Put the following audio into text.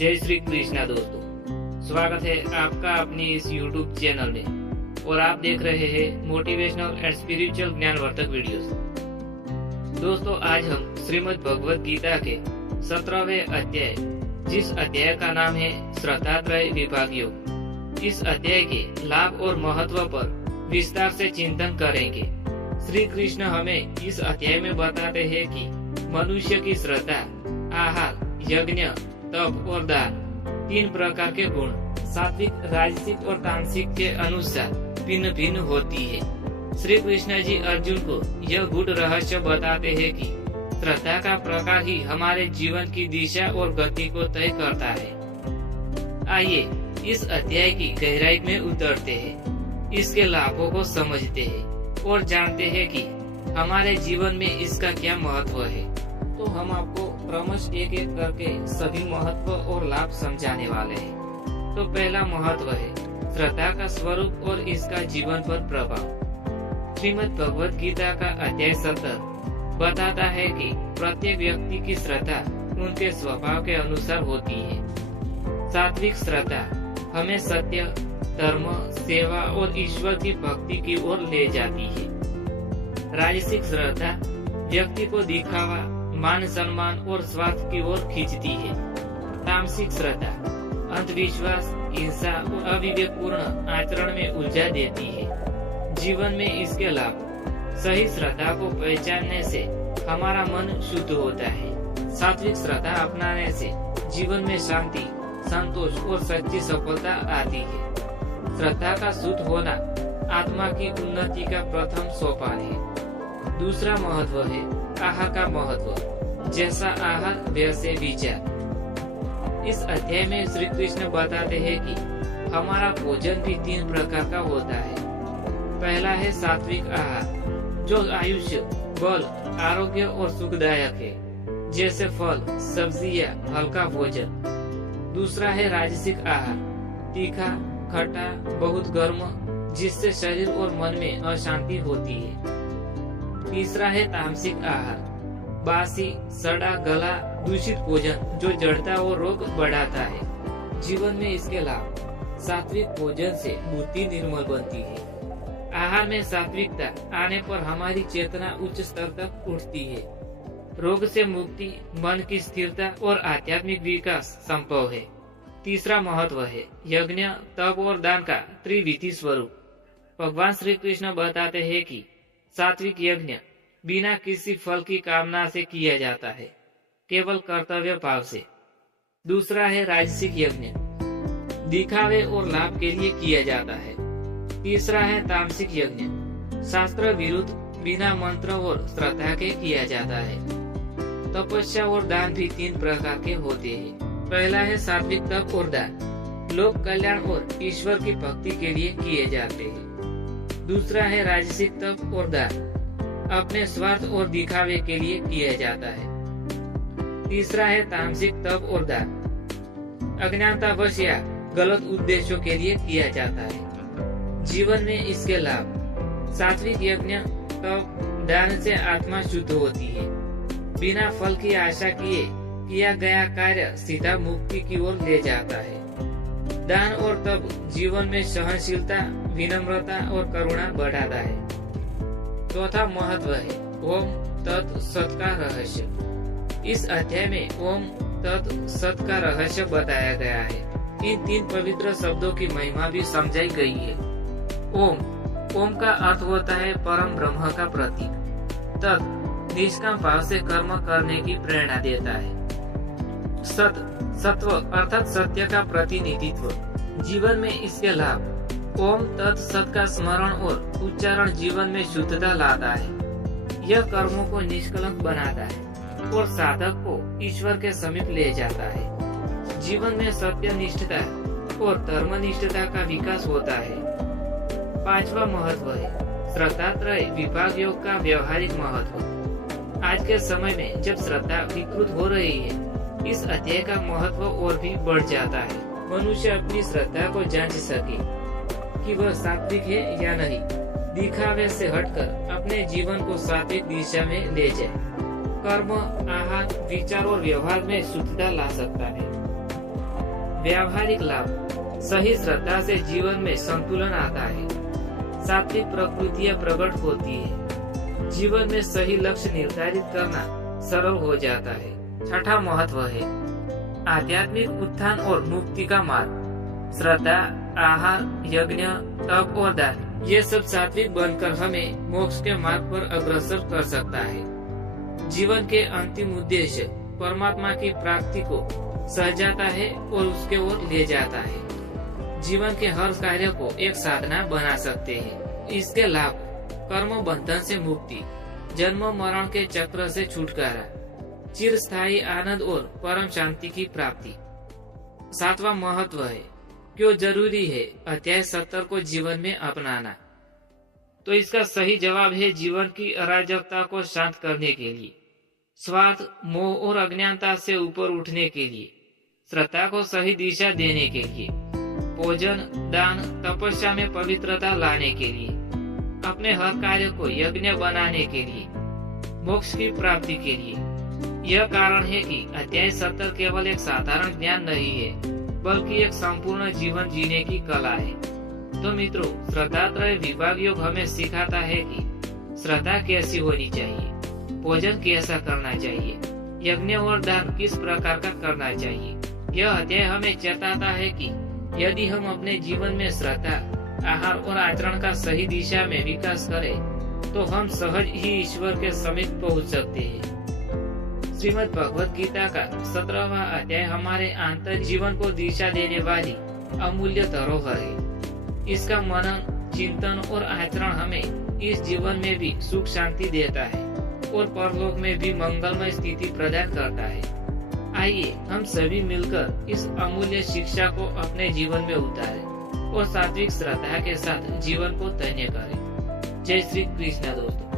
जय श्री कृष्णा दोस्तों, स्वागत है आपका अपनी इस YouTube चैनल में और आप देख रहे हैं मोटिवेशनल एंड स्पिरिचुअल ज्ञानवर्धक वीडियोस। दोस्तों, आज हम श्रीमद् भगवद गीता के 17वें अध्याय, जिस अध्याय का नाम है श्रद्धात्रय विभाग योग, इस अध्याय के लाभ और महत्व पर विस्तार से चिंतन करेंगे। श्री कृष्ण हमें इस अध्याय में बताते हैं कि मनुष्य की श्रद्धा, आहार, यज्ञ, तप और दान, तीन प्रकार के गुण सात्विक, राजसिक और तामसिक के अनुसार भिन्न भिन्न होती है। श्री कृष्ण जी अर्जुन को यह गूढ़ रहस्य बताते हैं कि श्रद्धा का प्रकार ही हमारे जीवन की दिशा और गति को तय करता है। आइए इस अध्याय की गहराई में उतरते हैं, इसके लाभों को समझते हैं और जानते हैं कि हमारे जीवन में इसका क्या महत्व है। तो हम आपको क्रमश एक एक करके सभी महत्व और लाभ समझाने वाले हैं। तो पहला महत्व है श्रद्धा का स्वरूप और इसका जीवन पर प्रभाव। श्रीमद् भगवद गीता का अध्याय 17 बताता है कि प्रत्येक व्यक्ति की श्रद्धा उनके स्वभाव के अनुसार होती है। सात्विक श्रद्धा हमें सत्य, धर्म, सेवा और ईश्वर की भक्ति की ओर ले जाती है। राजसिक श्रद्धा व्यक्ति को दिखावा, मान सम्मान और स्वार्थ की ओर खींचती है। तामसिक श्रद्धा अंधविश्वास, हिंसा और अविवेकपूर्ण आचरण में उलझा देती है। जीवन में इसके लाभ, सही श्रद्धा को पहचानने से हमारा मन शुद्ध होता है। सात्विक श्रद्धा अपनाने से जीवन में शांति, संतोष और सच्ची सफलता आती है। श्रद्धा का शुद्ध होना आत्मा की उन्नति का प्रथम सोपान है। दूसरा महत्व है आहार का महत्व। जैसा आहार वैसे विचार। इस अध्याय में श्री कृष्ण बताते हैं कि हमारा भोजन भी तीन प्रकार का होता है। पहला है सात्विक आहार, जो आयुष्य, बल, आरोग्य और सुखदायक है, जैसे फल, सब्जियां, हल्का भोजन। दूसरा है राजसिक आहार, तीखा, खट्टा, बहुत गर्म, जिससे शरीर और मन में अशांति होती है। तीसरा है तामसिक आहार, बासी, सड़ा गला, दूषित भोजन जो जड़ता और रोग बढ़ाता है। जीवन में इसके लाभ, सात्विक भोजन से बुद्धि निर्मल बनती है। आहार में सात्विकता आने पर हमारी चेतना उच्च स्तर तक उठती है। रोग से मुक्ति, मन की स्थिरता और आध्यात्मिक विकास संभव है। तीसरा महत्व है यज्ञ, तप और दान का त्रिविधि स्वरूप। भगवान श्री कृष्ण बताते हैं कि सात्विक यज्ञ बिना किसी फल की कामना से किया जाता है, केवल कर्तव्य भाव से। दूसरा है राजसिक यज्ञ, दिखावे और लाभ के लिए किया जाता है। तीसरा है तामसिक यज्ञ, शास्त्र विरुद्ध, बिना मंत्र और श्रद्धा के किया जाता है। तपस्या और दान भी तीन प्रकार के होते हैं। पहला है सात्विक तप और दान, लोक कल्याण और ईश्वर की भक्ति के लिए किए जाते हैं। दूसरा है राजसिक तप और दान, अपने स्वार्थ और दिखावे के लिए किया जाता है। तीसरा है तामसिक तप और दान, अज्ञानतावश या गलत उद्देश्यों के लिए किया जाता है। जीवन में इसके लाभ, सात्विक यज्ञ, तप, दान से आत्मा शुद्ध होती है। बिना फल की आशा किए किया गया कार्य सीधा मुक्ति की ओर ले जाता है। दान और तप जीवन में सहनशीलता, विनम्रता और करुणा बढ़ाता है। चौथा महत्व है ओम तत् सत का रहस्य। इस अध्याय में ओम तत् सत का रहस्य बताया गया है। इन तीन पवित्र शब्दों की महिमा भी समझाई गई है। ओम का अर्थ होता है परम ब्रह्म का प्रतीक। तत् निष्काम भाव से कर्म करने की प्रेरणा देता है। सत, सत्व अर्थात सत्य का प्रतिनिधित्व। जीवन में इसके लाभ, ओम तत् सत का स्मरण और उच्चारण जीवन में शुद्धता लाता है। यह कर्मों को निष्कलंक बनाता है और साधक को ईश्वर के समीप ले जाता है। जीवन में सत्यनिष्ठता और धर्मनिष्ठता का विकास होता है। पांचवा महत्व है श्रद्धात्रय विभाग योग का व्यवहारिक महत्व। आज के समय में जब श्रद्धा विकृत हो रही है, इस अध्याय का महत्व और भी बढ़ जाता है। मनुष्य अपनी श्रद्धा को जांच सके कि वह सात्विक है या नहीं, दिखावे से हटकर अपने जीवन को सात्विक दिशा में ले जाए। कर्म, आहार, विचार और व्यवहार में शुद्धता ला सकता है। व्यावहारिक लाभ। सही श्रद्धा से जीवन में संतुलन आता है, सात्विक प्रकृतियाँ प्रकट होती है, जीवन में सही लक्ष्य निर्धारित करना सरल हो जाता है। छठा महत्व है आध्यात्मिक उत्थान और मुक्ति का मार्ग। श्रद्धा, आहार, यज्ञ, तप और दान ये सब सात्विक बनकर हमें मोक्ष के मार्ग पर अग्रसर कर सकता है। जीवन के अंतिम उद्देश्य परमात्मा की प्राप्ति को सजाता है और उसके ओर ले जाता है। जीवन के हर कार्य को एक साधना बना सकते हैं। इसके लाभ कर्म बंधन से मुक्ति, जन्म मरण के चक्र से छुटकारा, चिरस्थायी आनंद और परम शांति की प्राप्ति। सातवां महत्व है क्यों जरूरी है अध्याय 70 को जीवन में अपनाना। तो इसका सही जवाब है जीवन की अराजकता को शांत करने के लिए, स्वार्थ, मोह और अज्ञानता से ऊपर उठने के लिए, श्रद्धा को सही दिशा देने के लिए, भोजन, दान, तपस्या में पवित्रता लाने के लिए, अपने हर कार्य को यज्ञ बनाने के लिए, मोक्ष की प्राप्ति के लिए। यह कारण है कि अध्याय 70 केवल एक साधारण ज्ञान नहीं है बल्कि एक संपूर्ण जीवन जीने की कला है। तो मित्रों, श्रद्धात्रय विभाग योग हमें सिखाता है कि श्रद्धा कैसी होनी चाहिए, भोजन कैसा करना चाहिए, यज्ञ और दान किस प्रकार का करना चाहिए। यह अध्याय हमें चेताता है कि यदि हम अपने जीवन में श्रद्धा, आहार और आचरण का सही दिशा में विकास करें तो हम सहज ही ईश्वर के समीप पहुंच सकते हैं। श्रीमद् भगवद गीता का 17वां अध्याय हमारे आंतर जीवन को दिशा देने वाली अमूल्य धरोहर है। इसका मनन, चिंतन और आचरण हमें इस जीवन में भी सुख शांति देता है और परलोक में भी मंगलमय स्थिति प्रदान करता है। आइए हम सभी मिलकर इस अमूल्य शिक्षा को अपने जीवन में उतारें और सात्विक श्रद्धा के साथ जीवन को धन्य करें। जय श्री कृष्ण दोस्तों।